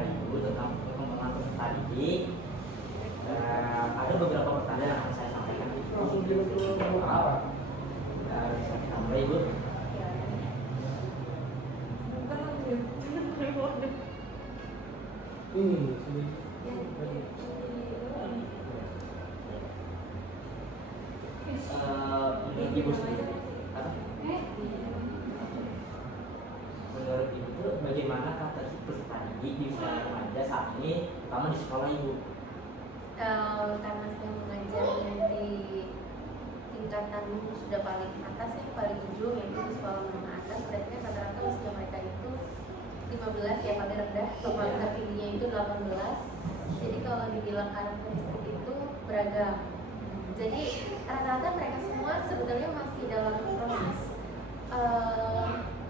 webinar itu tentang perkembangan peserta didik. Ada beberapa pertanyaan yang akan saya sampaikan. Bisa kita mulai, Ibu. Menurut Ibu sendiri, menurut Ibu bagaimana karakteristik peserta didik di usia remaja saat ini, terutama di sekolah, Ibu? Karena saya mengajarnya di tingkatan sudah paling atas ya, paling ujung yaitu di sekolah menengah atas, berarti kan rata-rata usia mereka itu 15 ya, paling rendah, paling tertingginya itu 18. Jadi kalau dibilang karakteristik itu beragam. Jadi rata-rata mereka semua sebenarnya masih dalam proses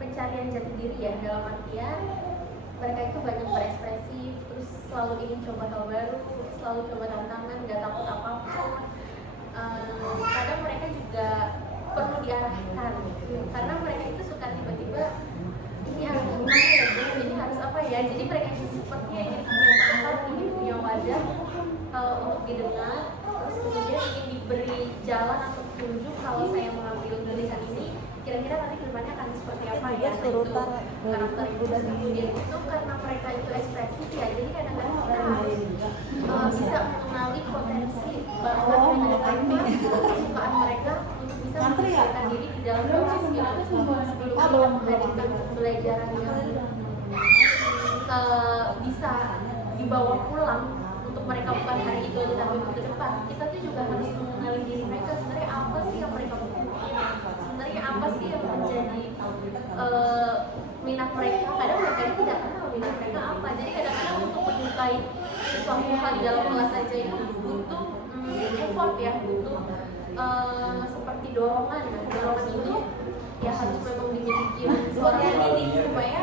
pencarian jati diri ya, dalam artian mereka itu banyak berekspresif, terus selalu ingin coba hal baru, selalu coba tantangan, gak takut apapun. Kadang mereka juga perlu diarahkan, karena mereka itu suka tiba-tiba ini harus gimana ya, ini harus apa ya. Jadi mereka itu sepertinya ingin punya tempat, ingin punya wadah untuk didengar, terus kemudian ingin diberi jalan atau petunjuk kalau saya mengambil tulisan ini kira-kira nanti kedepannya akan seperti apa ya. Nah, itu karakter itu kemudian itu karena mereka itu ekspresif ya, jadi kadang-kadang kita harus bisa mengenali potensi bakat kesukaan mereka untuk bisa menyesuaikan diri di dalam proses itu sebelum kita menghadirkan pembelajaran yang bisa dibawa pulang untuk mereka bukan hari itu aja tapi untuk ke depan. Kita tuh juga harus mengenali diri mereka, sebenarnya apa sih yang mereka butuhin, sebenarnya apa sih yang menjadi minat mereka. Kadang mereka ini tidak tahu minat mereka apa, jadi kadang-kadang untuk menyukai sesuatu hal di dalam kelas saja itu butuh effort ya, butuh seperti dorongan. Nah, dorongan itu ya harus memang dimiliki seorang pendidik supaya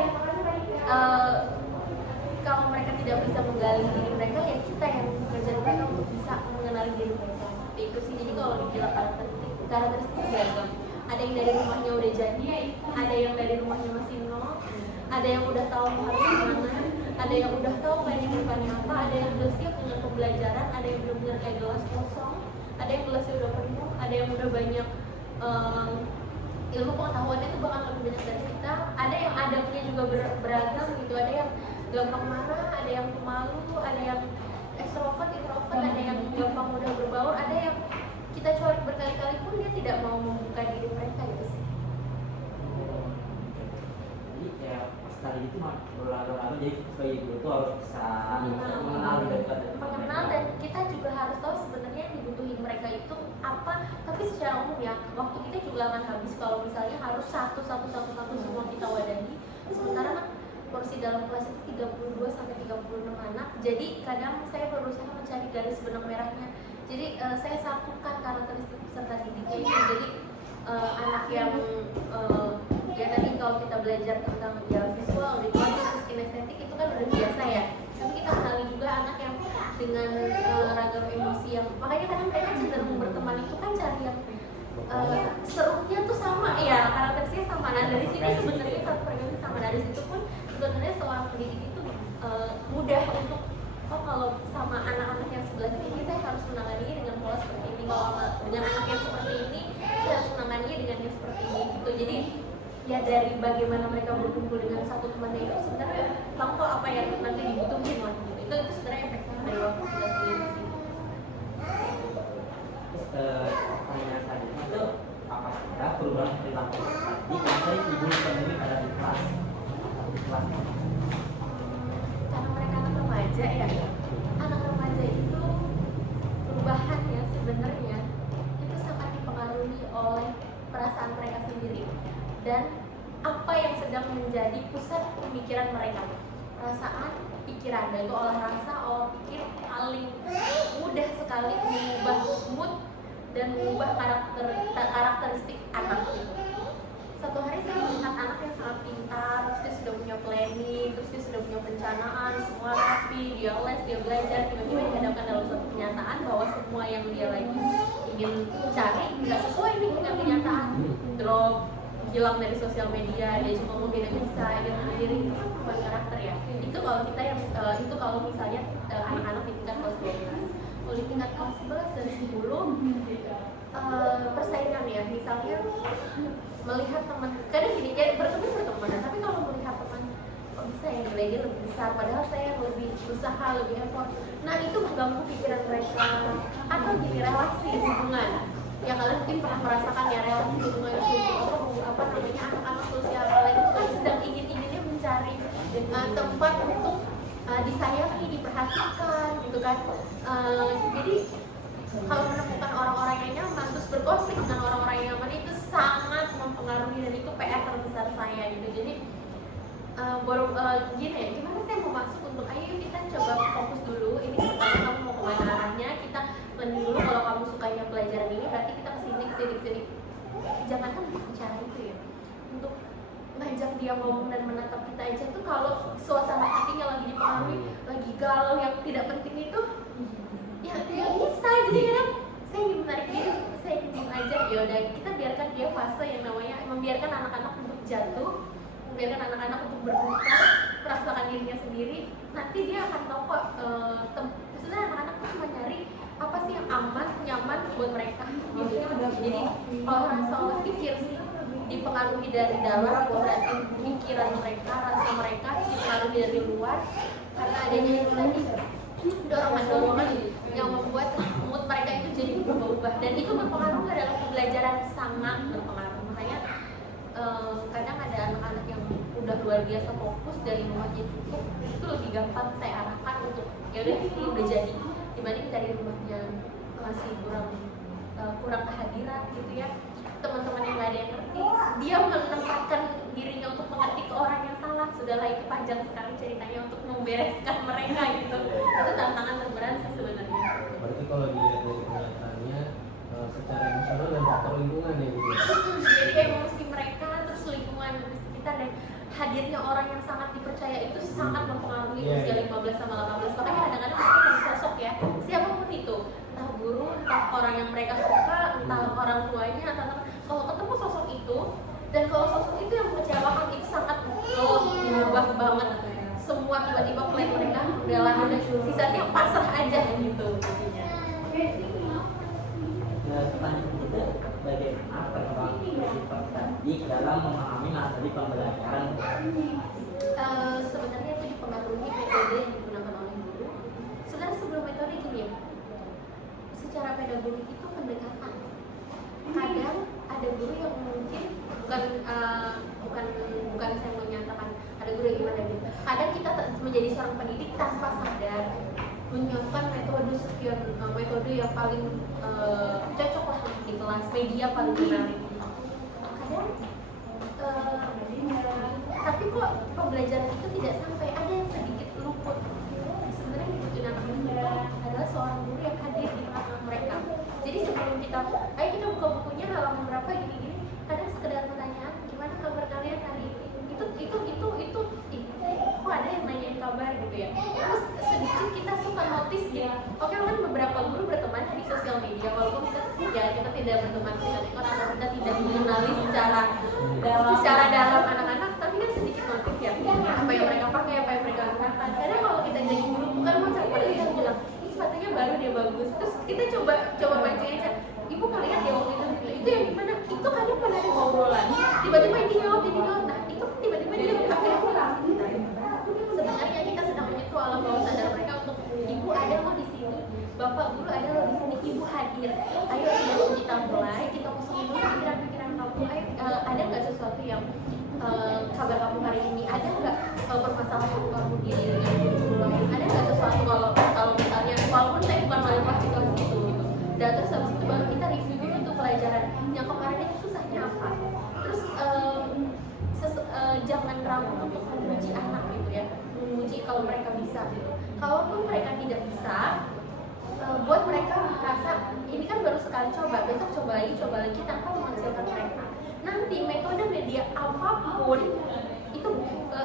kalau mereka tidak bisa menggali diri mereka, ya kita yang mengajar mereka untuk bisa mengenali diri mereka. Itu sih. Jadi kalau dibilang karakteristik beragam. Ada yang dari rumahnya udah jadi, ada yang dari rumahnya masih nol, ada yang udah tahu harus gimana, ada yang udah tahu planning depannya apa, ada yang udah siap dengan pembelajaran, ada yang benar-benar kayak gelas kosong, ada yang gelasnya udah penuh, ada yang udah banyak ilmu pengetahuannya itu bahkan lebih banyak dari kita. Ada yang adabnya juga beragam gitu, ada yang gampang marah, ada yang pemalu, ada yang extrovert, introvert, ada yang gampang mudah berbaur, ada yang kita coret berkali-kali pun dia tidak mau membuka diri mereka. Itu sih. Jadi ya sekali itu berlalu-lalu, jadi sebagai guru itu harus bisa mengenal dekat, mengenal, dan kita juga harus tahu sebenarnya yang dibutuhin mereka itu apa. Tapi secara umum ya, waktu kita juga akan habis kalau misalnya harus satu semua kita wadahi. Sementara kan porsi dalam kelas itu 32 sampai 36 anak. Jadi kadang saya berusaha mencari garis benang merahnya. Jadi saya satukan karakteristik peserta didiknya ini. Jadi anak yang ya tadi kalau kita belajar tentang ya visual, auditory, terus kinestetik itu kan udah biasa ya. Tapi kita kenali juga anak yang dengan ragam emosi yang, makanya kadang mereka cenderung berteman itu kan cari yang serunya tuh sama ya, karakteristiknya sama. Nah dari sini sebenarnya karakteristiknya sama. Dari situ pun sebenarnya seorang pendidik itu mudah untuk kalau sama anak-anak yang sebelah sini saya harus menanganinya dengan pola seperti ini, kalau dengan anak yang seperti ini saya harus menanganinya dengan yang seperti ini gitu. Jadi ya dari bagaimana mereka berkumpul dengan satu temannya itu sebenarnya tahu apa yang nanti dibutuhin lah gitu. Itu sebenarnya efektif dari waktu kita sendiri sih. Pertanyaan selanjutnya itu apa saja perubahan perilaku tadi dari ibu temui ada di kelas? Karena mereka anak remaja ya, anak remaja itu perubahan ya sebenarnya itu sangat dipengaruhi oleh perasaan mereka sendiri dan apa yang sedang menjadi pusat pemikiran mereka. Perasaan, pikiran, dan itu olah rasa, olah pikir paling mudah sekali mengubah mood dan mengubah karakteristik anak itu. Satu hari saya melihat anak yang sangat pintar, terus dia sudah punya planning, terus dia sudah punya perencanaan, semua rapi, dia les, dia belajar, tiba-tiba dihadapkan dalam suatu kenyataan bahwa semua yang dia lagi ingin cari nggak sesuai nih dengan kenyataan. Drop, hilang dari sosial media, dia cuma mau tidak bisa, dia sendiri, itu kan perubahan karakter ya. Itu kalau kita yang itu kalau misalnya anak-anak di tingkat kelas 12. Kalau di tingkat kelas 11 dan 10 persaingan ya, misalnya melihat teman, kadang gini kayak berteman, tapi kalau melihat teman kok bisa ya nilai dia lebih besar, padahal saya yang lebih usaha, lebih effort, nah itu mengganggu pikiran mereka. Atau gini, relasi hubungan yang kalian mungkin pernah merasakan ya, relasi hubungan itu apa namanya, anak-anak sosial kalian itu kan sedang ingin-inginnya mencari tempat untuk disayangi, diperhatikan gitu kan. Jadi kalau menemukan orang-orang yang nyaman terus berkonflik dengan orang-orang yang nyaman itu sangat mempengaruhi, dan itu PR terbesar saya gitu. Jadi gini ya, gimana saya mau masuk untuk ayo kita coba fokus dulu, ini pertama kamu mau kemana arahnya, kita planning dulu, kalau kamu sukanya pelajaran ini berarti kita kesini. Jangan kan bicara itu ya, untuk ngajak dia ngomong dan menatap kita aja tuh, kalau suasana hatinya lagi dipengaruhi, lagi galau yang tidak penting itu ya tidak bisa. Jadi kadang saya ingin menarik diri, saya ingin diem aja, yaudah kita biarkan dia fase yang namanya membiarkan anak-anak untuk jatuh, membiarkan anak-anak untuk berduka, merasakan dirinya sendiri. Nanti dia akan tahu kok, maksudnya anak-anak tuh cuma nyari apa sih yang aman, nyaman buat mereka gitu. Jadi kalau rasa olah pikir sih dipengaruhi dari dalam, itu berarti pikiran mereka, rasa mereka dipengaruhi dari luar, karena adanya itu tadi dorongan-dorongan yang membuat mood mereka itu jadi berubah-ubah, dan itu berpengaruh dalam pembelajaran, sangat berpengaruh. Makanya kadang ada anak-anak yang udah luar biasa fokus dari rumahnya cukup, itu lebih gampang saya arahkan untuk ya udah ini udah jadi, dibanding dari rumahnya masih kurang kehadiran gitu ya. Teman-teman yang nggak ada yang ngerti, dia menempatkan dirinya untuk mengerti ke orang yang salah, sudahlah itu panjang sekali ceritanya untuk membereskan mereka gitu. Itu tantangan terberat sih sebenarnya. Berarti kalau dilihat dari kenyataannya secara emosional dan faktor lingkungan ya gitu. Jadi emosi mereka, terus lingkungan sekitar, dan hadirnya orang yang sangat dipercaya itu sangat mempengaruhi usia 15 sama 18. Makanya kadang-kadang mereka dari sosok ya, siapapun itu, entah guru, entah orang yang mereka suka, entah orang tuanya, entah kalau ketemu sosok itu, dan kalau sosok itu yang mengecewakan, itu sangat berubah banget. Semua tiba-tiba plan mereka udahlah, sisanya pasrah aja gitu. Nah, pertanyaan kita, bagaimana peran tadi dalam memahami materi pembelajaran? Sebenarnya itu dipengaruhi metode yang digunakan oleh guru. Sebenarnya sebelum metode gini ya, secara pedagogik itu pendekatan. Kadang ada guru yang mungkin bukan saya menyatakan ada guru yang gimana gitu. Kadang kita menjadi seorang pendidik tanpa sadar menyiapkan metode sekian, metode yang paling cocok lah di kelas, media paling menarik. Kadang tapi kok pembelajaran itu tidak sampai, ada yang sedikit luput. Sebenarnya yang dibutuhin anak-anak adalah seorang guru yang hadir di tengah mereka. Jadi sebelum kita, ayo kita buka bukunya halaman berapa gini-gini, kadang sekedar pertanyaan, gimana kabar kalian hari ini? Itu kok ada yang nanyain kabar gitu ya. Terus sedikit kita suka notice ya. Oke, kan beberapa guru berteman di sosial media, walaupun kita tidak berteman dengan ekor atau kita tidak mengenali secara dalam anak-anak, tapi kan sedikit notice ya apa yang mereka pakai, apa yang mereka gunakan. Kadang kalau kita jadi guru bukan mau cari pada kita bilang ini sepatunya baru dia bagus, terus kita coba bacain aja, ibu melihat ya waktu itu yang gimana, itu kadang pada ngobrolan tiba-tiba ini jawab, nah itu tiba-tiba dia akhirnya pulang. Sebenarnya kita sedang menyentuh alam bawah sadar mereka untuk ibu ada loh di sini, bapak guru ada loh di sini, ibu hadir. Ayo sebelum kita mulai, kita kosongin dulu pikiran-pikiran kamu. Ada nggak sesuatu yang kabar kamu hari ini? Ada nggak permasalahan kamu di dirinya guru lain? Ada nggak sesuatu kalau misalnya walaupun saya bukan wali kelas di kelas itu gitu. Dan terus habis itu baru kita review dulu tuh pelajaran yang kemarin itu susahnya apa. Terus jangan ragu untuk memuji anak gitu ya, memuji kalau mereka bisa gitu. Kalaupun mereka tidak bisa, buat mereka merasa ini kan baru sekali coba, besok coba lagi tanpa menghasilkan mereka. Nanti metode media apapun itu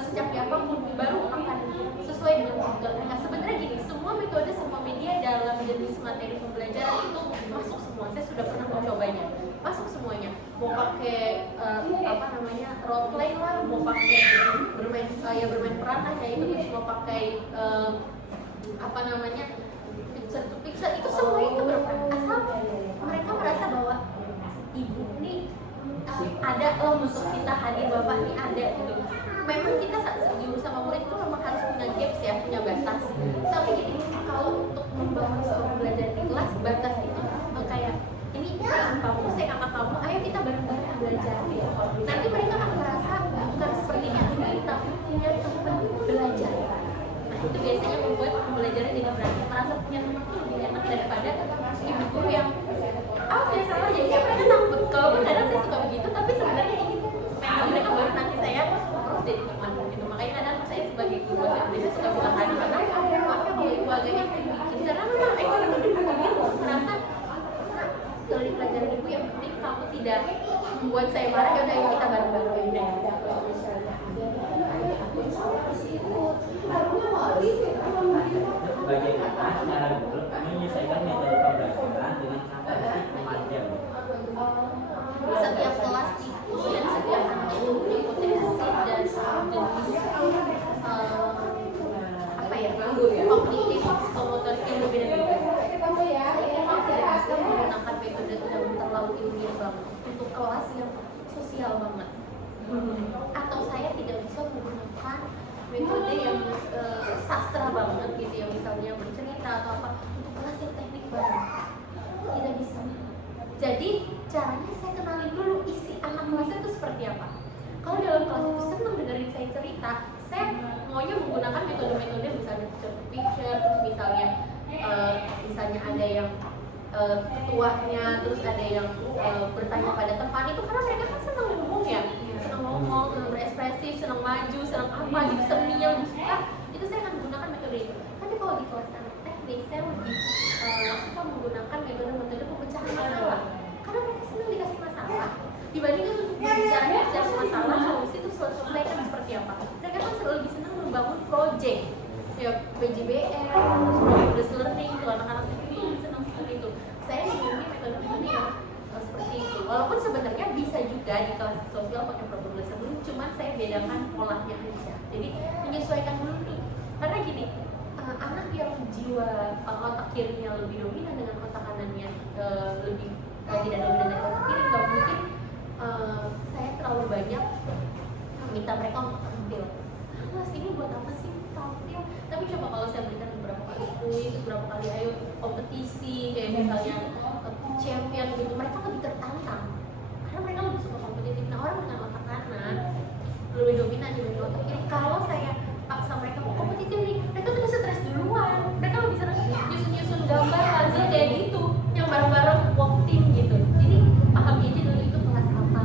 sejak apapun baru akan sesuai dengan kebutuhan mereka. Sebenarnya gini, semua metode, semua media dalam jenis materi pembelajaran itu masuk semua. Saya sudah pernah mencobanya, masuk semuanya. Mau pakai role play lah, mau pakai bermain ya bermain peran lah kayak itu, terus mau pakai apa namanya picture to picture, itu semuanya itu berperan asal mereka merasa bahwa ibu nih ada loh untuk kita hadir, bapak nih ada gitu. Memang kita guru sama murid itu memang harus punya gaps ya, punya batas. Tapi gini, kalau untuk membangun sebuah pembelajaran di kelas, batas itu kayak ini saya kamu, saya kakak kamu, ayo kita bareng-bareng belajar. Nanti mereka akan merasa bukan sepertinya ini, tapi punya teman belajar. Nah itu biasanya membuat pembelajaran jadi berarti merasa punya teman itu lebih enak daripada ibu guru yang ya salah, jadi mereka takut. Kalau kadang saya suka begitu, tapi sebenarnya ini memang mereka baru nanti saya terus jadi teman gitu. Makanya kadang saya sebagai guru saya suka bilang kadang-kadang maaf ya kalau ibu agaknya bikin, karena memang ekonomi ibu merasa kalau di pelajaran ibu yang penting kamu tidak membuat saya marah, ya udah kita bareng-bareng ya udah. Bagaimana cara guru menyelesaikan metode pembelajaran dengan karakteristik remaja? Setiap kelas itu dan setiap anak itu punya potensi dan jenis apa ya, kognitif atau motorik yang berbeda-beda. Saya memang tidak bisa menggunakan metode yang terlalu ilmiah banget untuk kelas yang sosial banget, atau saya tidak bisa menggunakan metode yang sastra banget gitu ya, misalnya bercerita atau apa untuk kelas yang teknik banget, tidak bisa. Jadi caranya saya kenalin dulu isi anak kelasnya itu seperti apa. Kalau dalam kelas itu senang dengerin saya cerita, saya maunya menggunakan metode-metode misalnya picture to picture, terus misalnya ada yang ketuanya, terus ada yang bertanya pada teman itu, karena mereka kan senang ngomong ya, senang ngomong, senang berekspresif, senang maju, senang apa gitu, seni yang disuka, itu saya akan menggunakan metode itu. Tapi kalau di kelas anak teknik, saya lebih suka menggunakan metode-metode pemecahan masalah, karena mereka senang dikasih masalah dibandingkan untuk bicara masalah solusi itu selesaikan seperti apa. Mereka kan lebih senang membangun project ya, PJBR, terus progress learning itu anak-anak itu lebih senang seperti itu. Saya memiliki metode-metode yang seperti itu, walaupun sebenarnya bisa juga di kelas sosial pakai progress learning, cuman saya bedakan polanya aja. Jadi menyesuaikan dulu nih, karena gini, anak yang jiwa otak kirinya lebih dominan dengan otak kanannya lebih tidak dominan dengan otak kiri, nggak mungkin saya terlalu banyak minta mereka untuk tampil. Mas ini buat apa sih tampil? Tapi coba kalau saya berikan beberapa kali kuis, beberapa kali ayo kompetisi kayak misalnya champion gitu, mereka lebih tertantang karena mereka lebih suka kompetitif. Nah orang dengan otak kanan lebih dominan dibanding otak kiri. Kalau saya paksa mereka mau kompetitif nih, mereka tuh stres duluan. Mereka lebih senang nyusun gambar puzzle kayak gitu, yang bareng-bareng walk team gitu. Jadi pahami aja dulu itu kelas apa.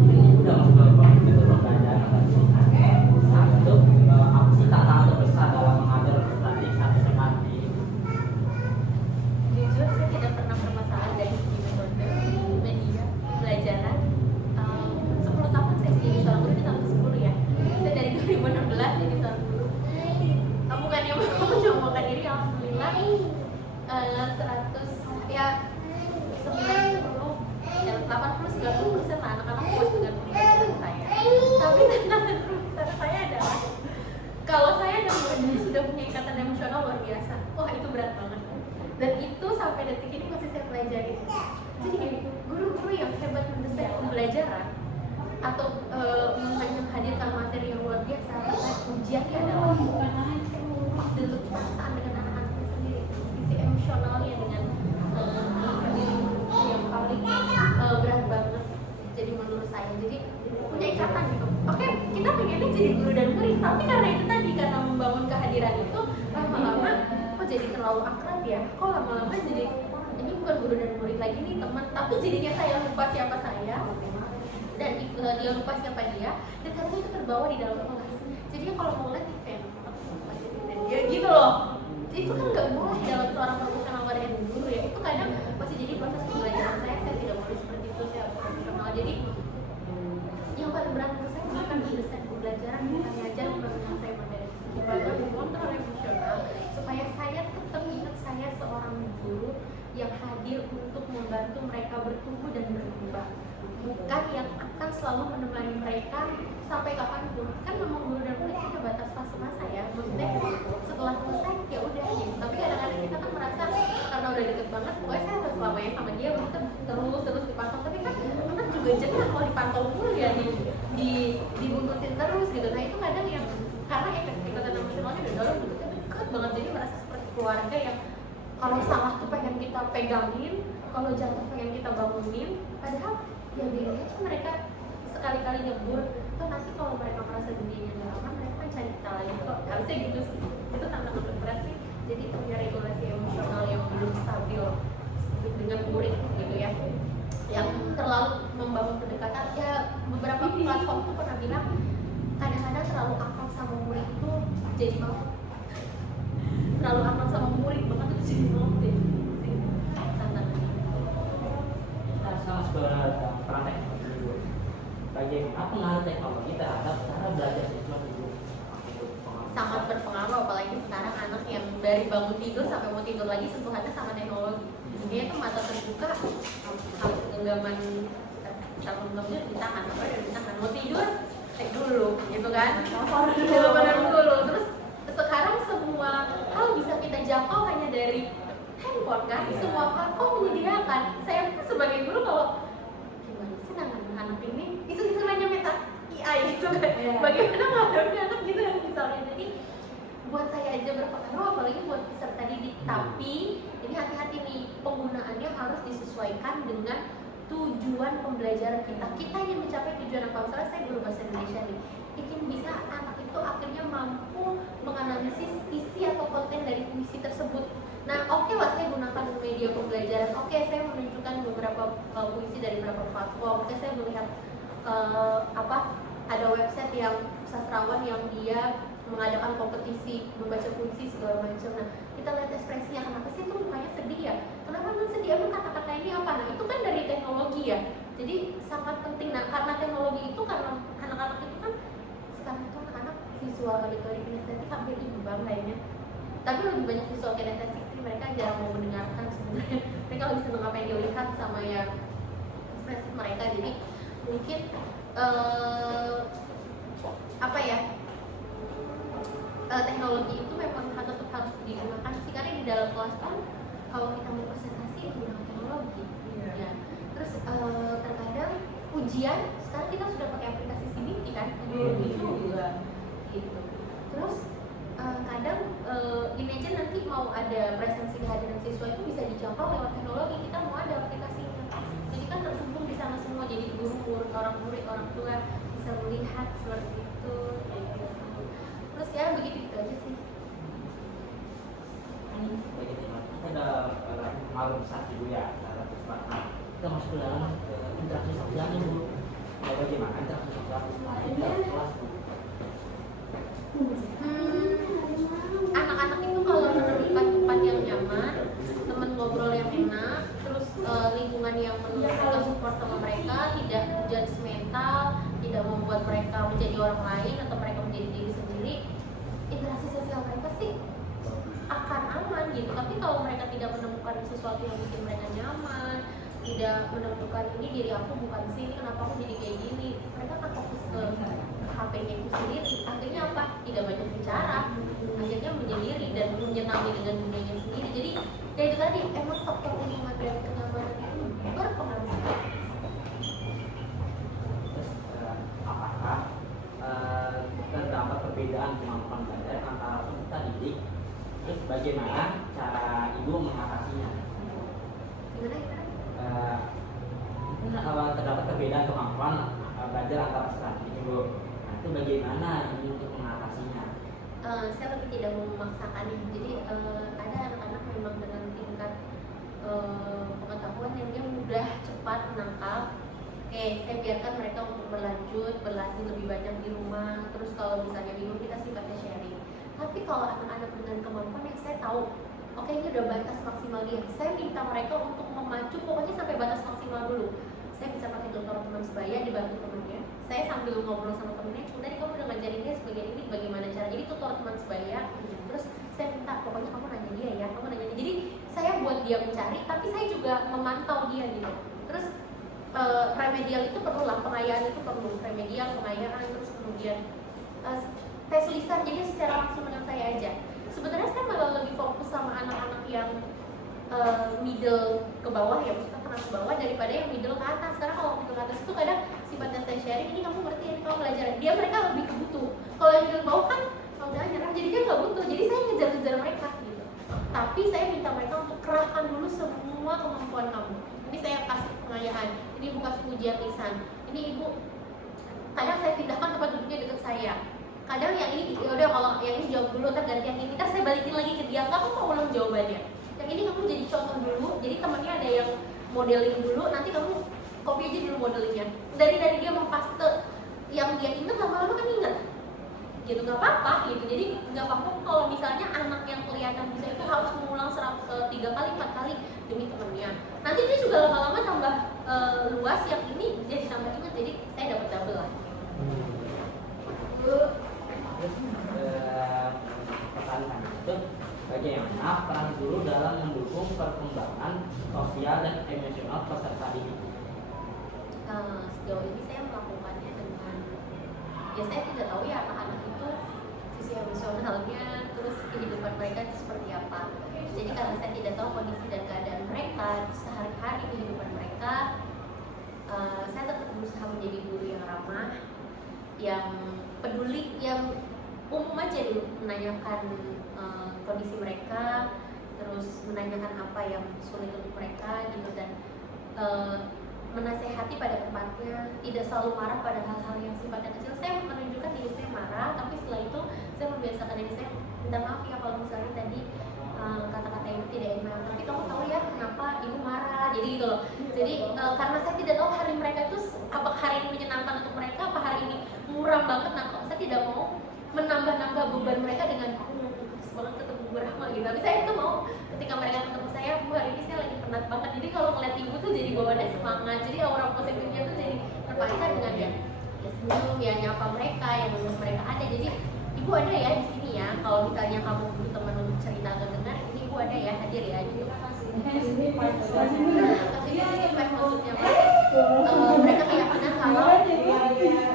Ini udah masuk ke metode pembelajaran satu, apa sih tantangan terbesar dalam mengajar statik atau tematik? Jujur saya tidak pernah bermasalah dari segi metode media pembelajaran. 10 tahun saya jadi seorang guru di tahun 10 ya. Saya dari 2016 jadi seorang guru. Bukan yang mencomokkan diri, alhamdulillah 100 ya 90 ya 80-90% lah anak-anak puas dengan pembelajaran saya. Tapi tantangan terbesar saya adalah kalau saya dan murid sudah punya ikatan emosional luar biasa, wah itu berat banget. Dan itu sampai detik ini masih saya pelajari. Jadi gini, guru-guru yang hebat mendesain pembelajaran atau menghadirkan materi yang luar biasa, ujiannya adalah bentuk perasaan dengan anak-anaknya sendiri, sisi emosionalnya dengan yang paling berat banget. Jadi menurut saya, jadi punya ikatan gitu. Oke, kita pengennya jadi guru dan murid, tapi karena itu tadi, karena membangun kehadiran itu lama-lama kok jadi terlalu akrab ya, kok lama-lama jadi ini bukan guru dan murid lagi nih teman, tapi jadinya saya lupa siapa saya dan dia lupa siapa dia, dan karena itu terbawa di dalam kelas. Jadinya kalau mau lihat kayak dia gitu loh, itu kan nggak boleh dalam seorang profesional yang guru ya. Itu kadang masih jadi proses pembelajaran saya tidak boleh seperti itu, saya harus profesional. Jadi yang paling berat menurut saya bukan mendesain pembelajaran, bukan ngajar, bukan yang saya materi, gimana mengontrol emosional supaya saya tetap ingat saya seorang guru yang hadir untuk membantu mereka bertumbuh dan berkembang. bukan yang akan selalu menemani mereka sampai kapanpun. Kan memang guru dan murid ada batas fase masa ya, maksudnya setelah selesai ya udah gitu. Tapi kadang-kadang kita kan merasa karena udah deket banget, pokoknya saya harus selamanya sama dia, maksudnya terus dipantau. Tapi kan anak juga jelas kalau dipantau mulu ya, dibuntutin terus gitu. Nah itu kadang yang karena ikatan emosionalnya udah dalam, bentuknya deket banget, jadi merasa seperti keluarga yang kalau salah tuh pengen kita pegangin, kalau jatuh pengen kita bangunin. Padahal ya bilang aja mereka sekali-kali nyebur, tuh nanti kalau mereka merasa dunianya nggak aman, mereka kan cari kita lagi kok. Harusnya gitu sih, itu tantangan terberat sih. Jadi punya regulasi emosional yang belum stabil dengan murid gitu ya, yang terlalu membangun kedekatan. Ya beberapa platform tuh pernah bilang kadang-kadang terlalu akrab sama murid itu jadi mau, terlalu akrab sama murid banget itu jadi mau deh. Kita sama sebenarnya peran teknologi. Bagaimana pengaruh teknologi terhadap cara belajar siswa dulu? Sangat berpengaruh, apalagi sekarang anak yang dari bangun tidur sampai mau tidur lagi sentuhannya sama teknologi. Dia tuh mata terbuka, genggaman telkomnya di tangan, apa ada di tangan. Mau tidur, cek dulu, gitu kan? Benar dulu. Terus sekarang semua hal bisa kita jangkau hanya dari handphone kan? Semua platform menyediakan. Saya pun sebagai guru kalau gimana sih nanganin anak ini? Itu istilahnya meta AI itu kan? Bagaimana menghadapi anak gitu kan misalnya. Jadi buat saya aja berpengaruh, apalagi buat peserta didik. Tapi ini hati-hati nih, penggunaannya harus disesuaikan dengan tujuan pembelajaran kita. Kita ingin mencapai tujuan apa? Misalnya saya guru bahasa Indonesia nih, ingin bisa anak itu akhirnya mampu menganalisis isi atau konten dari puisi tersebut. Nah, oke lah saya gunakan media pembelajaran. Oke, saya menunjukkan beberapa puisi dari beberapa platform. Oke, saya melihat ada website yang sastrawan yang dia mengadakan kompetisi membaca puisi segala macam. Nah, kita lihat ekspresinya, kenapa sih itu mukanya sedih ya? Kenapa emang sedih? Emang kata-kata ini apa? Nah, itu kan dari teknologi ya. Jadi sangat penting. Nah, karena teknologi itu, karena anak-anak itu kan sekarang itu anak-anak visual auditory kinestetik hampir imbang kayaknya. Tapi lebih banyak visual kinestetik, mereka jarang mau mendengarkan sebenarnya. Mereka lebih senang apa yang dilihat sama yang ekspresif mereka. Jadi mungkin teknologi itu memang tetap harus digunakan sih, karena di dalam kelas kan kalau kita mau presentasi menggunakan teknologi. Ya. Terus terkadang ujian sekarang kita sudah pakai aplikasi CBT kan, itu juga gitu. Terus kadang ini aja nanti mau ada presensi kehadiran siswa itu bisa dijangkau lewat teknologi, kita mau ada aplikasinya. Jadi kan terhubung di sana semua, jadi guru, orang murid, orang tua bisa melihat seperti itu. Gitu. Terus ya begitu aja sih. Kita udah pengaruh besar dulu ya terhadap siswa. Kita masuk ke dalam interaksi sosialnya dulu. Ya, bagaimana interaksi sosial di dalam kelas? Anak-anak itu kalau menemukan tempat yang nyaman, teman ngobrol yang enak, terus lingkungan yang menurut support sama mereka, tidak judgmental, tidak membuat mereka menjadi orang lain atau mereka menjadi diri sendiri, interaksi sosial mereka sih akan aman gitu. Tapi kalau mereka tidak menemukan sesuatu yang bikin mereka nyaman, tidak menemukan ini diri aku bukan sini, kenapa aku jadi kayak gini, mereka akan fokus ke HP-nya itu sendiri. Akhirnya apa? Tidak banyak bicara, akhirnya menyendiri dan menyenangi dengan dunianya sendiri. Jadi ya itu tadi, emang faktor lingkungan dan kenyamanan itu berpengaruh. Terus apakah terdapat perbedaan kemampuan belajar antara peserta didik? Terus bagaimana cara ibu mengatasinya? Gimana? Terdapat perbedaan kemampuan belajar antara peserta didik ibu. Nah, itu bagaimana ini untuk mengatasinya? Saya lebih tidak mau memaksakannya. Jadi ada anak-anak memang dengan tingkat pengetahuan yang dia mudah cepat menangkap. Oke, saya biarkan mereka untuk berlatih lebih banyak di rumah. Terus kalau misalnya bingung, kita sifatnya sharing. Tapi kalau anak-anak dengan kemampuan yang saya tahu, oke, ini udah batas maksimal dia, saya minta mereka untuk memacu pokoknya sampai batas maksimal dulu. Saya bisa pakai tutor teman sebaya, dibantu temannya. Saya sambil ngobrol sama temennya, cuma tadi kamu udah ngajarin dia sebagian ini, bagaimana cara. Jadi tutor teman sebaya. Terus saya minta pokoknya kamu nanya dia ya, kamu nanya dia. Jadi saya buat dia mencari, tapi saya juga memantau dia gitu. Terus remedial itu perlu lah, pengayaan itu perlu, remedial, pengayaan, terus kemudian tes lisan. Jadi secara langsung dengan saya aja. Sebenarnya saya malah lebih fokus sama anak-anak yang middle ke bawah ya, maksudnya pernah ke bawah daripada yang middle ke atas. Karena kalau middle ke atas itu kadang sifatnya saya sharing, ini kamu ngerti, ini kamu pelajaran. Dia mereka lebih kebutuh. Kalau yang middle ke bawah kan udah nyerah, jadi dia nggak butuh. Jadi saya ngejar-ngejar mereka gitu. Tapi saya minta mereka untuk kerahkan dulu semua kemampuan kamu. Ini saya kasih pengayaan, ini ibu kasih ujian lisan, ini ibu kadang saya pindahkan tempat duduknya dekat saya. Kadang yang ini yaudah kalau yang ini jawab dulu, ntar ganti yang ini, ntar saya balikin lagi ke dia, kamu mau ulang jawabannya. Yang ini kamu jadi contoh dulu, jadi temannya ada yang modeling dulu, nanti kamu copy aja dulu modelingnya. Dari dia mempaste yang dia ingat, lama-lama kan ingat. Gitu, nggak apa-apa gitu. Jadi nggak apa-apa kalau misalnya anak yang kelihatan bisa itu harus mengulang 3 kali 4 kali demi temennya. Nanti dia juga lama-lama tambah luas, yang ini jadi tambah ingat, jadi saya dapat double lah. Terus pertanyaan itu, bagaimana peran guru dalam mendukung perkembangan sosial dan emosional peserta didik? Sejauh ini saya melakukannya dengan, ya saya tidak tahu ya anak-anak itu sisi emosionalnya, terus kehidupan mereka itu seperti apa. Jadi karena saya tidak tahu kondisi dan keadaan mereka sehari-hari, kehidupan mereka, saya tetap berusaha menjadi guru yang ramah, yang peduli, yang umum aja dulu, menanyakan kondisi mereka, terus menanyakan apa yang sulit untuk mereka gitu, dan menasehati pada tempatnya, tidak selalu marah pada hal-hal yang sifatnya kecil. Saya menunjukkan diri saya marah, tapi setelah itu saya membiasakan diri saya, minta maaf ya kalau misalnya tadi kata-kata ibu tidak enak, tapi kamu tahu ya kenapa ibu marah, jadi gitu loh. Jadi karena saya tidak tahu hari mereka itu apakah hari ini menyenangkan untuk mereka, apa hari ini muram banget. Nah, saya tidak mau menambah-nambah beban mereka dengan semangat ketemu Bu Rahma gitu. Tapi saya itu mau ketika mereka ketemu saya, Bu hari ini saya lagi penat banget. Jadi kalau ngeliat ibu tuh jadi bawaannya semangat, jadi aura positifnya tuh jadi terpancar dengan ya senyum, ya nyapa mereka, yang menurut mereka ada. Jadi ibu ada ya di sini ya, kalau misalnya kamu butuh teman untuk cerita atau dengar, ini ibu ada ya, hadir ya gitu. Kasih feedback maksudnya mereka keyakinan kalau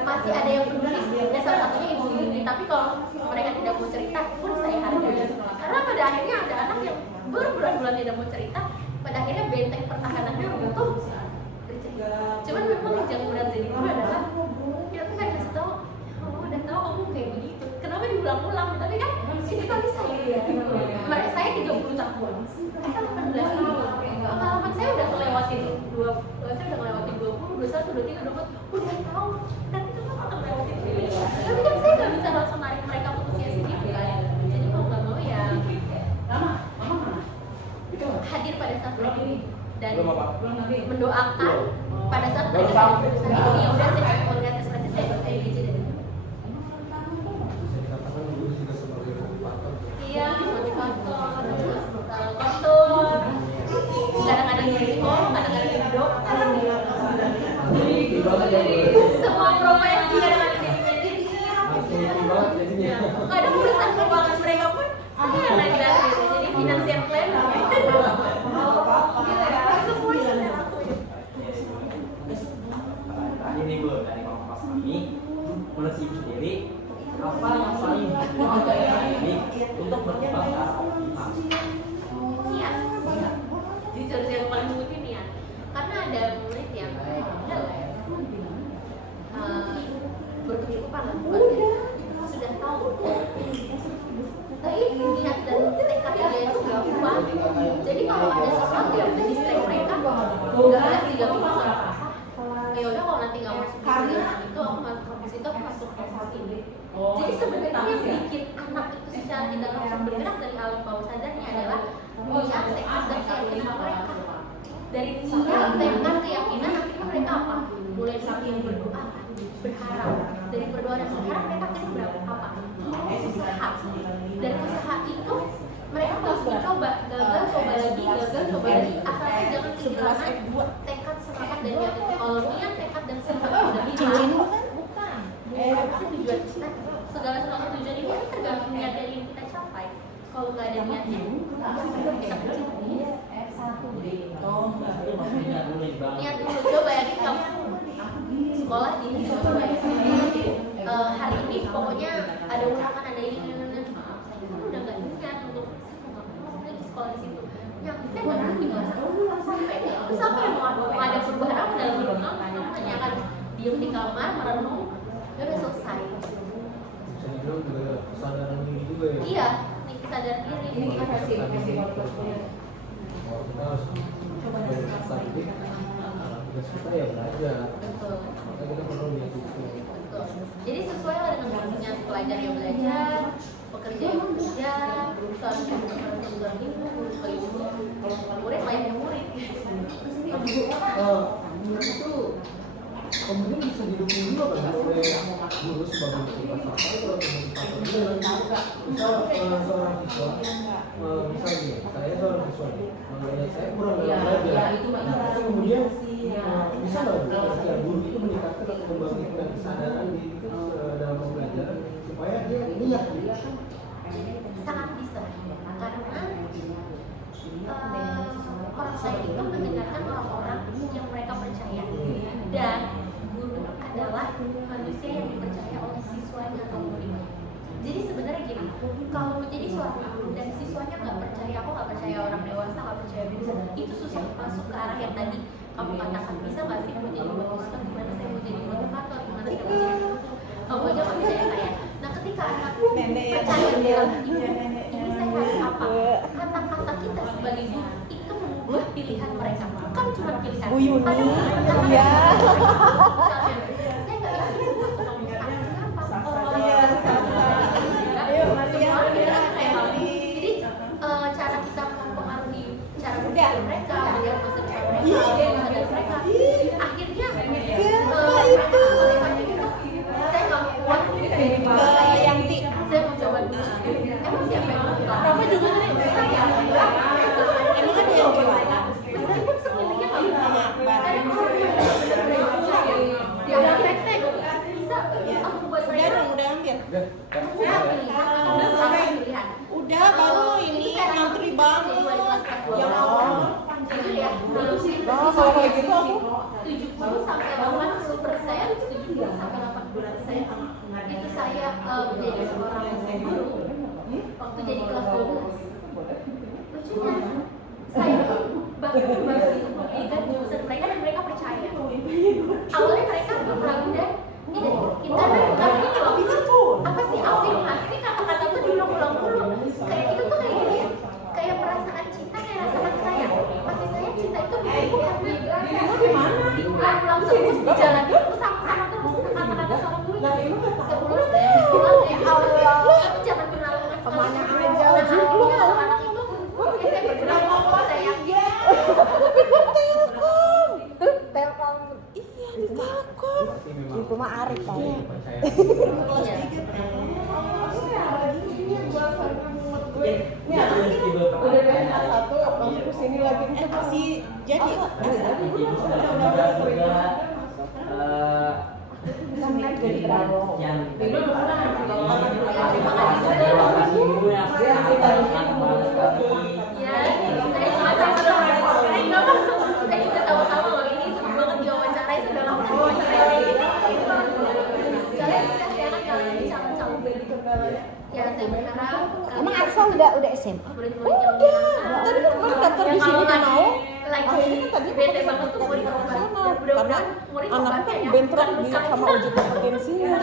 masih ada yang peduli. Ya salah satunya ibu ini, tapi kalau mereka tidak mau cerita pun saya hargai, karena pada akhirnya ada anak yang berbulan-bulan tidak mau cerita, pada akhirnya benteng pertahanannya runtuh bercerita. Cuman memang yang berat jadi guru adalah kita tuh kan kasih tahu, oh udah tahu kamu kayak begitu, kenapa diulang-ulang, tapi kan itu kan bisa ya. Mereka saya 30 tahun, mereka 18 tahun, pengalaman saya udah ngelewatin 20, 21, 23, 24, udah tahu, dan itu kan akan ngelewatin ini. Tapi kan saya nggak bisa langsung narik mereka ke usia segitu kan. Jadi mau nggak mau ya hadir pada saat ini dan mendoakan pada saat mereka sudah berusaha itu. Ya udah, saya cuma lihat ekspresi saya, baru saya belajar dari itu. Iya, motivator, terus konsul, kadang-kadang jadi psikolog, kadang-kadang jadi dokter, semua profesi kadang-kadang jadi manajer. Kadang urusan keuangan mereka pun saya yang ngajarin, jadi financial planner. Semuanya saya lakuin. Terakhir nih Bu, dari kelompok kami, menurut Ibu sendiri, apa yang paling membuat ini untuk berkembang secara optimal? Niat, jujur saya paling penting niat, karena ada murid yang berkecukupan lah, sudah tahu, tapi niat dan tekadnya dia itu sudah kuat. Jadi kalau ada sesuatu yang mendistract mereka, nggak ada 3 minggu nggak apa-apa. Ya udah, kalau nanti nggak masuk kuliah itu, aku masuk habis itu aku masuk kelas ini. Jadi sebenarnya yang bikin anak itu secara tidak langsung bergerak dari alam bawah sadarnya adalah niat, tekad, dan keyakinan mereka. Dari niat, tekad, keyakinan, akhirnya mereka apa? Mulai saling berdoa, berharap. Dari berdoa dan berharap mereka akhirnya berapa apa? Usaha. Dari usaha itu mereka terus mencoba, gagal coba lagi, asalnya jangan kehilangan tekad, semangat, dan niat itu. Kalau niat, tekad, dan semangat udah hilang, bukan tujuan kita. Segala sesuatu tujuan itu tergantung niat yang ingin kita capai. kalau nggak ada niatnya kita kecil niat dulu. Coba ya kamu sekolah di hari ini pokoknya ada ulangan, ada ini udah nggak niat untuk lagi sekolah di situ nyampe nggak dulu di kelas sampai mau ada perubahan apa dalam hidup kamu hanya akan diem di kamar merenung ya udah selesai. Bisa dibilang juga kesadaran diri juga ya. Iya, nih kesadaran diri. Kita harus belajar statistik. Tugas kita ya belajar. Betul. Makanya kita perlu lihat itu. Betul. Jadi sesuai lah dengan fungsinya, pelajar yang belajar, pekerja yang bekerja, suami yang bekerja, ibu, murid layaknya murid. Menurut itu kemudian bisa didukung juga kan oleh guru sebagai motivator atau motivator. Misal seorang siswa, misal gini, saya seorang siswa, saya kurang dalam belajar. Nah, kemudian bisa nggak ketika guru itu meningkatkan atau membangkitkan kesadaran di dalam pembelajaran supaya dia niat gitu? Sangat bisa, karena orang saya itu mendengarkan orang-orang yang mereka percaya, dan guru adalah manusia yang dipercaya oleh siswanya atau muridnya. Jadi sebenarnya gini, kalau menjadi seorang guru dan siswanya nggak percaya, aku nggak percaya orang dewasa, nggak percaya bisa, itu susah masuk ke arah yang tadi kamu katakan. Bisa nggak sih mau jadi motivator, gimana saya mau jadi motivator, gimana saya mau jadi guru, kamu aja nggak percaya saya. Nah ketika anak percaya dalam ini saya harus apa, kata-kata kita sebagai guru itu mengubah pilihan mereka, bukan cuma pilihan. Bu Yuni, Ada beberapa iya. saya nggak yakin itu masuk kampus A, kenapa? Iya, ayo, Maria, Semua Maria, pilihan mereka. Jadi cara kita mempengaruhi cara berpikir mereka, melihat masa depan mereka, masa depan mereka. Akhirnya mereka motivasi kita. Saya nggak kuat dari bawah saya. Yanti. Saya mau coba dulu. Emang siapa yang mau buka? Rafa juga nih. Saya. Emang ada yang jual? Meskipun sebenarnya nggak bisa. Barang. Ada orang yang benar-benar percaya. Dia udah praktek, bisa aku buat Udah mereka. dong, udah ambil. Saya pilihan, sama pilihan. Udah, baru ini ngantri banget. Ya Allah. Itu ya, Nah, kalau kayak gitu aku 70 sampai 80%, 70 sampai 80% itu saya menjadi seorang guru waktu jadi kelas 12. Lucunya, saya bahkan membahas itu memberikan jurusan mereka dan mereka percaya. Awalnya mereka ragu dan kita ini loh, apa sih afirmasi kata-kata itu diulang-ulang mulu. Kayak itu tuh kayak gini ya, kayak perasaan cinta kayak rasa kasih sayang. Kasih sayang cinta itu bukan diulang-ulang terus di jalan itu sama-sama terus kata-kata sama guru. Sebelum pulang ya Allah, tapi jangan pernah lakukan kemana sekali. aja, Nah, Jul. akhirnya anak itu saya bergerak ngomong saya Tapi kan Telkom. Telkom. Iya, di Telkom. Itu mah Arif kali. Iya, Udah dari kelas 1 langsung ke sini lagi masih jadi. Saya juga sama-sama loh, ini seru banget diwawancarai, sudah lama diwawancarai kayak gini. Kalian bisa ya kan kalian ini calon-calon ya saya berharap Emang Arsal udah SMA? murid-murid yang Tadi kan baru daftar di sini kan mau. lagi Akhirnya tadi bete banget tuh murid nasional murid karena murid anaknya kan bentrok di sama uji kompetensinya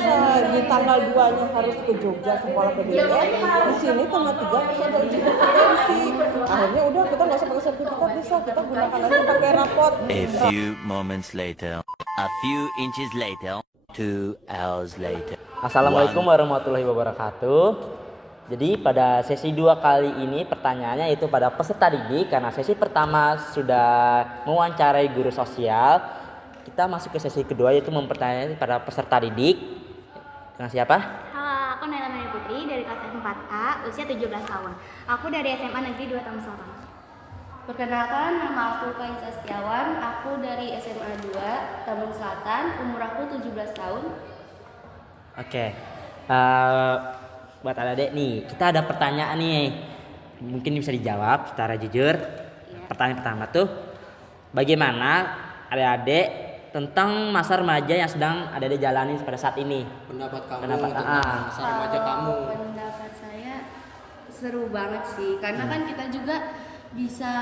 di tanggal 2-nya harus ke Jogja sekolah ke DPR. Di sini tanggal 3 harus ada uji kompetensi. Akhirnya udah kita nggak usah pakai sertifikat, bisa kita gunakan aja pakai rapot. A few moments later, a few inches later, 2 hours later. Assalamualaikum warahmatullahi wabarakatuh. Jadi pada sesi 2 kali ini pertanyaannya itu pada peserta didik, karena sesi pertama sudah mewawancarai guru sosial. Kita masuk ke sesi kedua yaitu mempertanyakan pada peserta didik. Dengan siapa? Halo, aku Naila Mary Putri dari kelas 4A, usia 17 tahun. Aku dari SMA Negeri 2 Taman Selatan. Perkenalkan, nama aku Kaisa Setiawan. Aku dari SMA 2 Taman Selatan, umur aku 17 tahun. Oke. Buat adik-adik nih, kita ada pertanyaan nih. mungkin bisa dijawab secara jujur. Pertanyaan pertama tuh, bagaimana adik-adik tentang masa remaja yang sedang adik-adik jalani pada saat ini? Pendapat kamu Pendapat, tentang masa remaja kamu. Pendapat saya seru banget sih, karena kan kita juga bisa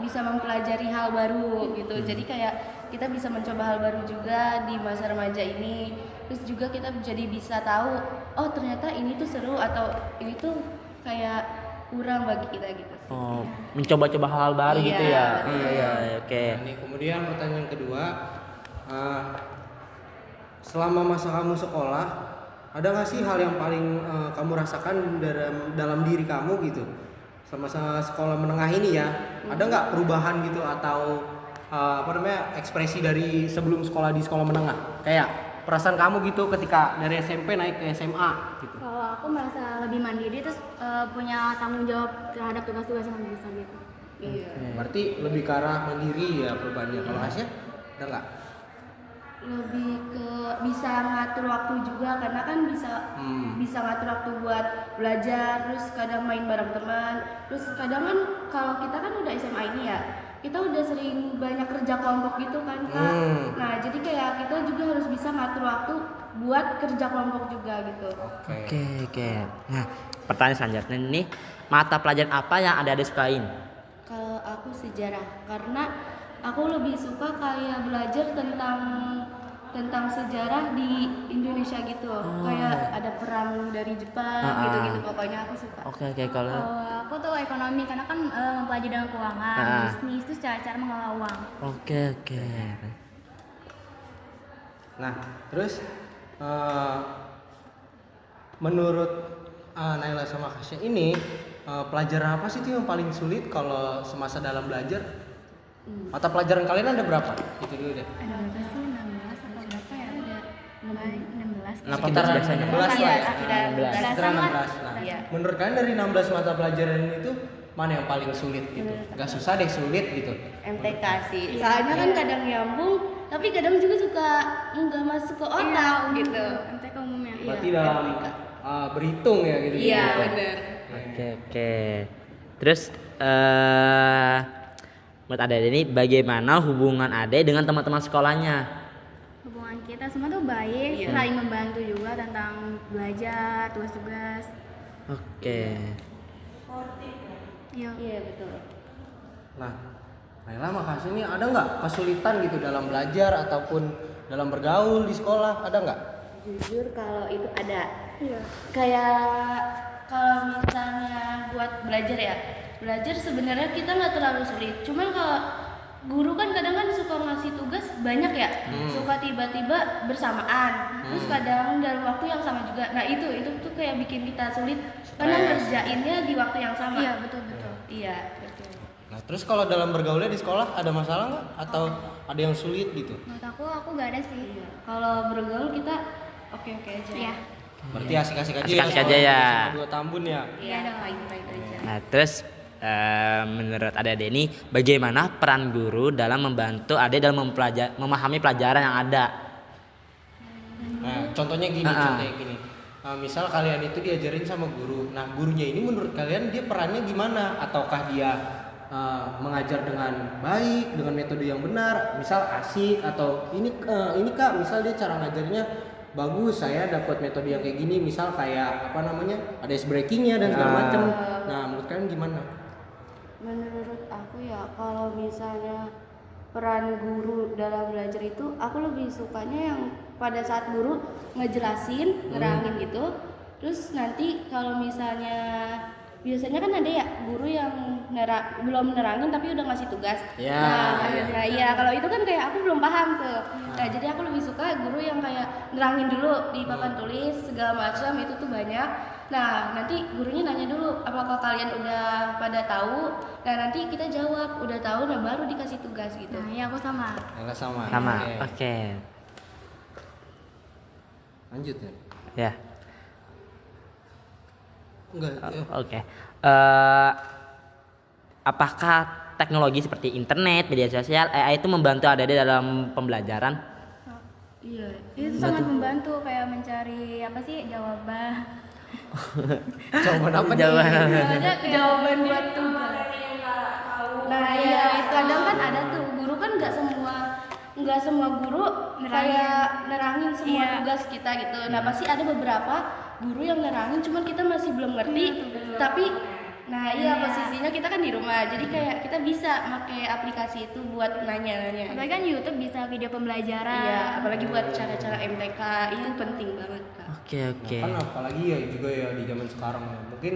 bisa mempelajari hal baru gitu. Jadi kayak kita bisa mencoba hal baru juga di masa remaja ini. Terus juga kita jadi bisa tahu, oh ternyata ini tuh seru atau ini tuh kayak kurang bagi kita gitu sih. Oh, mencoba-coba hal baru Iya, gitu ya. betul. Iya, oke. Nah, ini kemudian pertanyaan kedua, selama masa kamu sekolah, ada nggak sih hal yang paling kamu rasakan dalam diri kamu gitu, semasa sekolah menengah ini ya? Ada nggak perubahan gitu atau ekspresi dari sebelum sekolah di sekolah menengah? Kayak perasaan kamu gitu ketika dari SMP naik ke SMA gitu. Kalau aku merasa lebih mandiri, terus punya tanggung jawab terhadap tugas-tugas yang lebih besar gitu. Iya. Berarti lebih ke arah mandiri ya perubahannya. Kalau Asya ada nggak? Lebih ke bisa ngatur waktu juga, karena kan bisa ngatur waktu buat belajar, terus kadang main bareng teman, terus kadang kan kalau kita kan udah SMA ini ya, kita udah sering banyak kerja kelompok gitu kan Kak. Nah jadi kayak kita juga harus bisa ngatur waktu buat kerja kelompok juga gitu. Oke. Nah, pertanyaan selanjutnya nih, mata pelajaran apa yang adik-adik sukain? Kalau aku sejarah, karena aku lebih suka kayak belajar tentang sejarah di Indonesia gitu. Kayak ada perang dari Jepang gitu-gitu, pokoknya aku suka. Oke, kalau Aku tuh ekonomi, karena kan mempelajari dengan keuangan, bisnis itu cara mengelola uang. Oke. Nah, terus menurut Naila sama Kasya ini pelajaran apa sih tuh yang paling sulit kalau semasa dalam belajar? Mata pelajaran kalian ada berapa? Itu dulu deh. Ada berapa sih? 16 atau berapa ya? Ada 16. Sekitar 16 lah ya. Sekitar 16. Sekitar 16. Nah, Iya. menurut kalian dari 16 mata pelajaran itu mana yang paling sulit gitu? Gak susah deh, sulit gitu. MTK sih. Soalnya kan kadang nyambung, tapi kadang juga suka nggak masuk ke otak gitu. MTK umumnya. Berarti dalam berhitung ya gitu. Iya, benar. Oke. Terus menurut Ade ini bagaimana hubungan Ade dengan teman-teman sekolahnya? Hubungan kita semua tuh baik, saling membantu juga tentang belajar, tugas-tugas. Oke. Iya, betul. Nah, Naila makasih nih, ada nggak kesulitan gitu dalam belajar ataupun dalam bergaul di sekolah? Ada nggak? Jujur kalau itu ada. Kayak kalau misalnya buat belajar ya, belajar sebenarnya kita nggak terlalu sulit. Cuman kalau guru kan kadang kan suka ngasih tugas banyak ya, suka tiba-tiba bersamaan, terus kadang dalam waktu yang sama juga. Nah itu tuh kayak bikin kita sulit karena ngerjainnya di waktu yang sama. Iya, betul. Iya, betul. Nah, terus kalau dalam bergaulnya di sekolah ada masalah nggak? Atau ada yang sulit gitu? Menurut aku gak ada sih. Kalau bergaul kita oke-oke aja. Iya. Berarti asik-asik aja Asik-asik ya. aja ya. Dua Tambun ya. Iya, fine aja. Nah, terus menurut Ade ini bagaimana peran guru dalam membantu Ade dalam memahami pelajaran yang ada? Nah, contohnya gini. Misal kalian itu diajarin sama guru. Nah, gurunya ini menurut kalian dia perannya gimana? Ataukah dia mengajar dengan baik, dengan metode yang benar, misal asik atau ini Kak, misal dia cara ngajarnya bagus, saya dapat metode yang kayak gini, misal kayak ada ice breakingnya dan segala macam. Nah, menurut kalian gimana? Menurut aku ya, kalau misalnya peran guru dalam belajar itu, aku lebih sukanya yang pada saat guru ngejelasin, nerangin gitu. Terus nanti kalau misalnya biasanya kan ada ya guru yang belum nerangin tapi udah ngasih tugas. Nah, kalau itu kan kayak aku belum paham tuh. Nah, jadi aku lebih suka guru yang kayak nerangin dulu di papan tulis segala macam, itu tuh banyak. Nah, nanti gurunya nanya dulu, apakah kalian udah pada tahu? Nah, nanti kita jawab, udah tahu, nah baru dikasih tugas gitu. Nah, iya aku sama. Enggak sama. Oke. Lanjut ya. Ya. Enggak. Oke. Apakah teknologi seperti internet, media sosial, AI itu membantu Ade dalam pembelajaran? Iya. Itu sangat membantu kayak mencari jawaban. Jawaban apa nih? Jawaban apa? Jawaban buat tugas. Nah ya kadang kan ada tuh guru kan nggak semua guru kayak nerangin semua tugas kita gitu. Nah pasti ada beberapa guru yang nerangin, cuman kita masih belum ngerti. Tapi nah iya posisinya kita kan di rumah, jadi kayak kita bisa pakai aplikasi itu buat nanya-nanya. Apalagi kan YouTube bisa video pembelajaran. Iya, apalagi buat cara-cara MTK itu penting banget Kak. Oke. Kan apalagi ya juga ya di zaman sekarang ya. Mungkin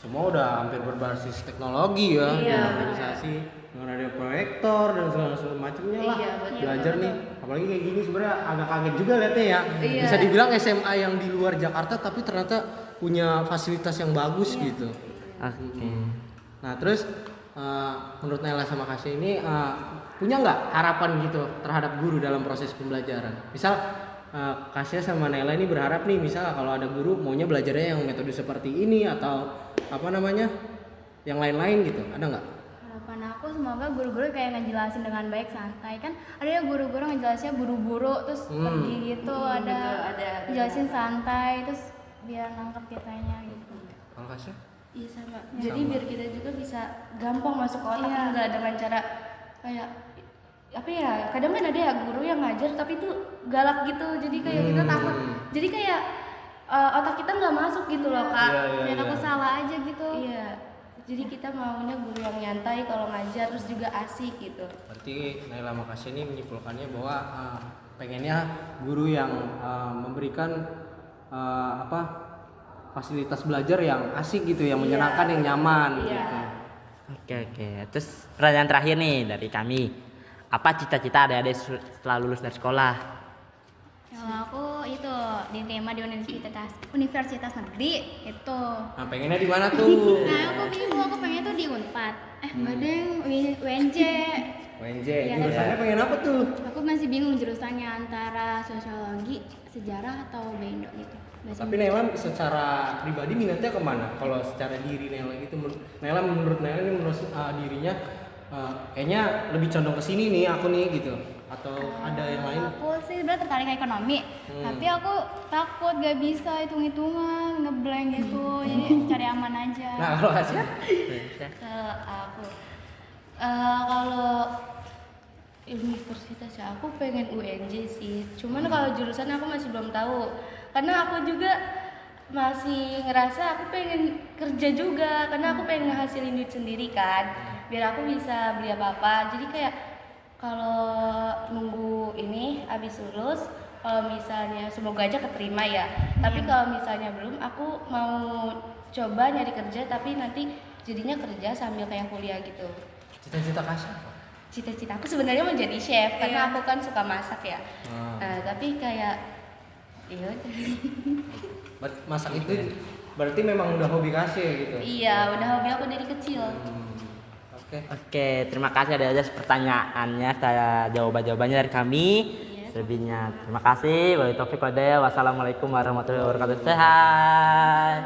semua udah hampir berbasis teknologi ya, Iya, organisasi dengan ada proyektor dan segala macamnya lah. Iya, betul. Belajar nih, apalagi kayak gini sebenarnya agak kaget juga lihatnya ya. Iya. Bisa dibilang SMA yang di luar Jakarta tapi ternyata punya fasilitas yang bagus gitu. Oke. Nah terus menurut Nela sama Kasya ini punya nggak harapan gitu terhadap guru dalam proses pembelajaran? Misal Kasya sama Nela ini berharap nih, misal kalau ada guru maunya belajarnya yang metode seperti ini atau apa namanya yang lain-lain gitu, ada nggak? Harapan aku semoga guru-guru kayak ngejelasin dengan baik, santai. Kan ada ya guru-guru ngejelasinnya buru-buru terus pergi gitu, ada jelasin santai terus biar nangkep kitanya gitu. Kalau Kasya? Iya sama. Jadi biar kita juga bisa gampang masuk ke otak, enggak dengan cara kayak apa ya? Kadang kan ada ya guru yang ngajar tapi itu galak gitu. Jadi kayak kita takut. Jadi kayak otak kita nggak masuk gitu loh Kak. Dan aku salah aja gitu. Iya. Jadi kita maunya guru yang nyantai kalau ngajar terus juga asik gitu. Berarti Naila sama Kasya ini menyimpulkannya bahwa pengennya guru yang memberikan fasilitas belajar yang asik gitu, yang menyenangkan, yang nyaman gitu. Oke. Terus pertanyaan terakhir nih dari kami. Apa cita-cita adik-adik setelah lulus dari sekolah? Kalau aku itu diterima di universitas negeri itu. Nah pengennya di mana tuh? Nah aku pengen tuh di Unpad. Enggak deh, UNJ. UNJ. Iya, Jurusannya pengen apa tuh? Aku masih bingung jurusannya antara sosiologi, sejarah atau Indo gitu. Tapi Nela secara pribadi minatnya kemana? Kalau secara diri Nela gitu, menurut Nela ini menurut dirinya kayaknya lebih condong ke sini nih aku nih gitu, atau ada yang lain? Aku sih sebenarnya tertarik ekonomi, tapi aku takut gak bisa hitung-hitungan, ngeblank gitu, jadi cari aman aja. Nah kalau Asia? Kalau aku kalau universitas ya aku pengen UNJ sih. Cuman kalau jurusan aku masih belum tahu. Karena aku juga masih ngerasa aku pengen kerja juga, karena aku pengen ngehasilin duit sendiri kan, biar aku bisa beli apa-apa. Jadi kayak kalau nunggu ini abis lulus, kalau misalnya semoga aja keterima ya. Tapi kalau misalnya belum, aku mau coba nyari kerja tapi nanti jadinya kerja sambil kayak kuliah gitu. Cita-cita Kasya apa? Cita-cita aku sebenarnya mau jadi chef karena aku kan suka masak ya. Nah, tapi kayak iya. Masak itu berarti memang udah hobi Kasya gitu? Iya, udah hobi aku dari kecil. Oke, terima kasih atas pertanyaannya, jawabannya dari kami. Selebihnya terima kasih. Wabillahi taufiq wal hidayah. Wassalamualaikum warahmatullahi wabarakatuh. Sehat.